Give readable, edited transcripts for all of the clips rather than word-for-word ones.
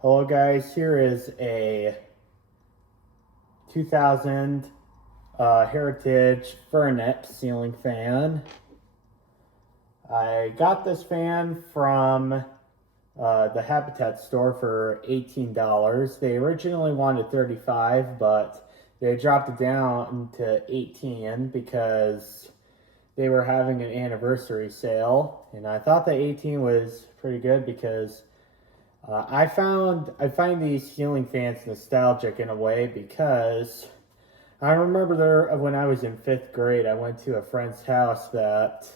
Hello guys, here is a 2000 Heritage fruneax ceiling fan. I got this fan from the Habitat store for $18. They originally wanted 35, but they dropped it down to 18 because they were having an anniversary sale, and I thought the 18 was pretty good because I find these ceiling fans nostalgic in a way because I remember when I was in fifth grade, I went to a friend's house that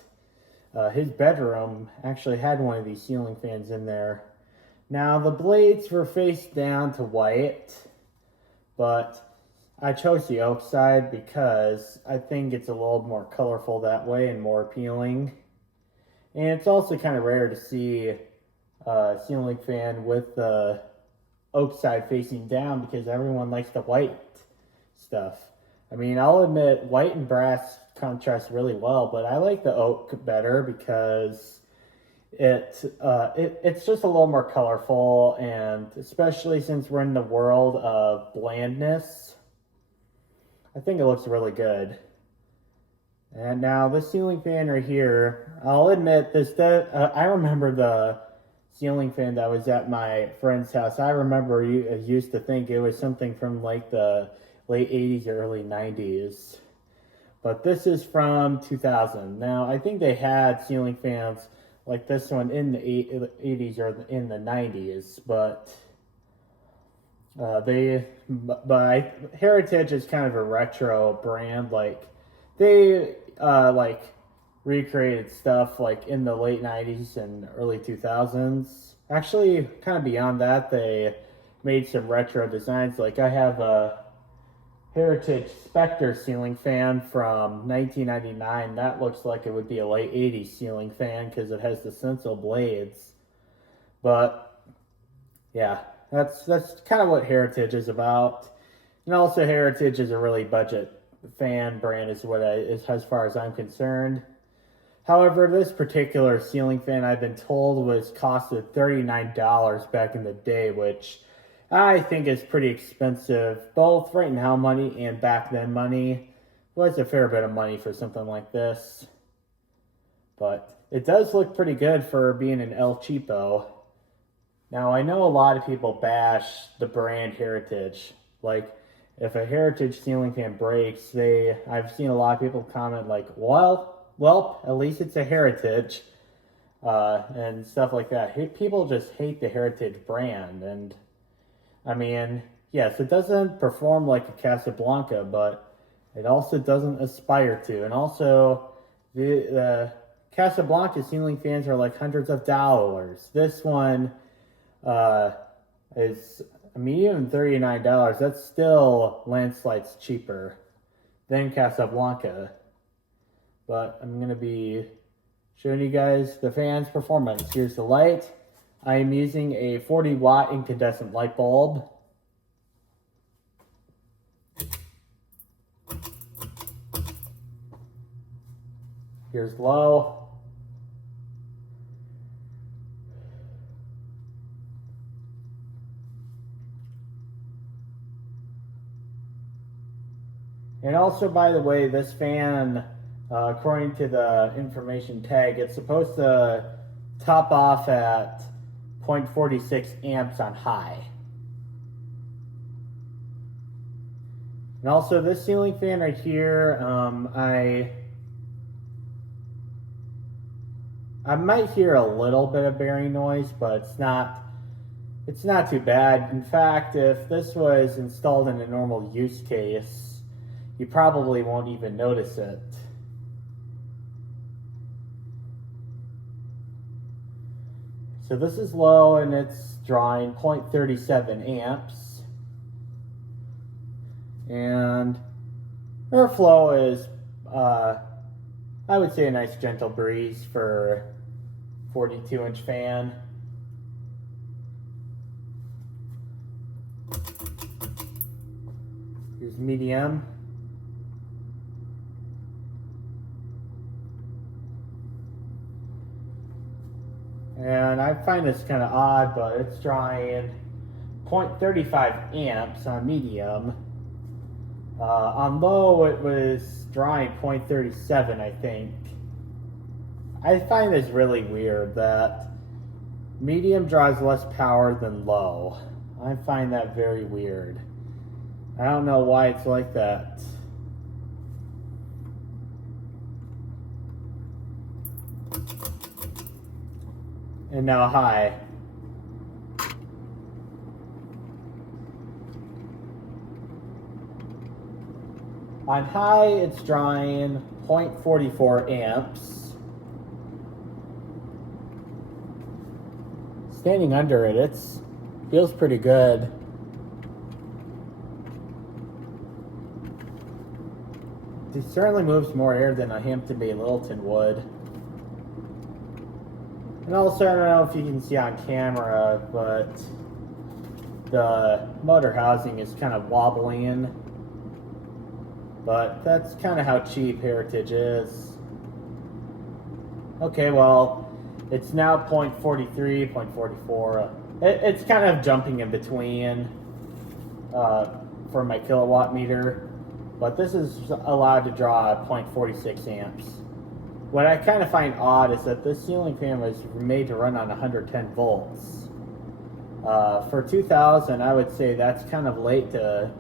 his bedroom actually had one of these ceiling fans in there. Now the blades were face down to white, but I chose the oak side because I think it's a little more colorful that way and more appealing. And it's also kind of rare to see a ceiling fan with the oak side facing down because everyone likes the white stuff. I mean, I'll admit white and brass contrast really well, but I like the oak better because it's just a little more colorful, and especially since we're in the world of blandness, I think it looks really good. And now this ceiling fan right here, I'll admit I remember the ceiling fan that was at my friend's house. I remember you used to think it was something from like the late 80s or early 90s. But this is from 2000. Now, I think they had ceiling fans like this one in the 80s or in the 90s, but Heritage is kind of a retro brand. Like they recreated stuff like in the late 90s and early 2000s. Actually, kind of beyond that, they made some retro designs. Like I have a Heritage Spectre ceiling fan from 1999. That looks like it would be a late 80s ceiling fan because it has the stencil blades. But yeah, that's kind of what Heritage is about. And also, Heritage is a really budget fan brand, as far as I'm concerned. However, this particular ceiling fan I've been told was costed $39 back in the day, which I think is pretty expensive, both right now money and back then money. Well, it's a fair bit of money for something like this. But it does look pretty good for being an El Cheapo. Now, I know a lot of people bash the brand Heritage. Like, if a Heritage ceiling fan breaks, I've seen a lot of people comment like, well, at least it's a Heritage, and stuff like that. People just hate the Heritage brand, and I mean, yes, it doesn't perform like a Casablanca, but it also doesn't aspire to. And also, the Casablanca ceiling fans are like hundreds of dollars. This one uh, is, I mean, even $39. That's still landslides cheaper than Casablanca. But I'm going to be showing you guys the fan's performance. Here's the light. I am using a 40-watt incandescent light bulb. Here's low. And also, by the way, this fan, according to the information tag, it's supposed to top off at 0.46 amps on high. And also, this ceiling fan right here, I might hear a little bit of bearing noise, but it's not too bad. In fact, if this was installed in a normal use case, you probably won't even notice it. So this is low and it's drawing 0.37 amps. And airflow is, I would say, a nice gentle breeze for 42-inch fan. Here's medium. And I find this kind of odd, but it's drawing 0.35 amps on medium. On low, it was drawing 0.37, I think. I find this really weird that medium draws less power than low. I find that very weird. I don't know why it's like that. And now high. On high, it's drawing 0.44 amps. Standing under it, it feels pretty good. It certainly moves more air than a Hampton Bay Littleton would. And also, I don't know if you can see on camera, but the motor housing is kind of wobbling. But that's kind of how cheap Heritage is. Okay, well, it's now 0.43, 0.44. It's kind of jumping in between for my kilowatt meter. But this is allowed to draw 0.46 amps. What I kind of find odd is that this ceiling fan was made to run on 110 volts. For 2000, I would say that's kind of late to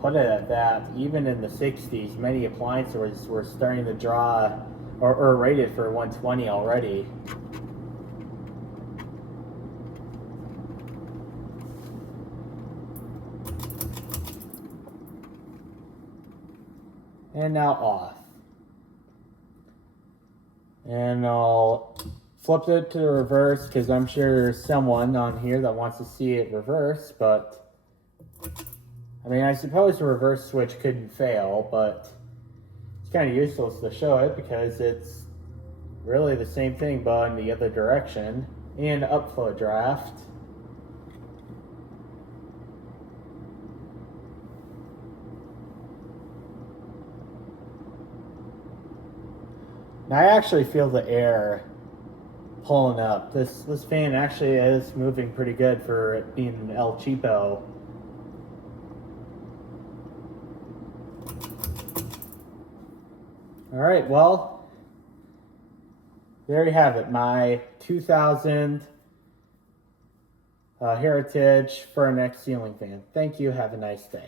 put it at that. Even in the 60s, many appliances were starting to draw or rated for 120 already. And now off. And I'll flip it to the reverse because I'm sure there's someone on here that wants to see it reverse, but I mean, I suppose the reverse switch couldn't fail, but it's kind of useless to show it because it's really the same thing but in the other direction. And upflow draft. Now I actually feel the air pulling up. This fan actually is moving pretty good for it being an El Cheapo. Alright, well, there you have it. My 2000 Heritage fruneax ceiling fan. Thank you. Have a nice day.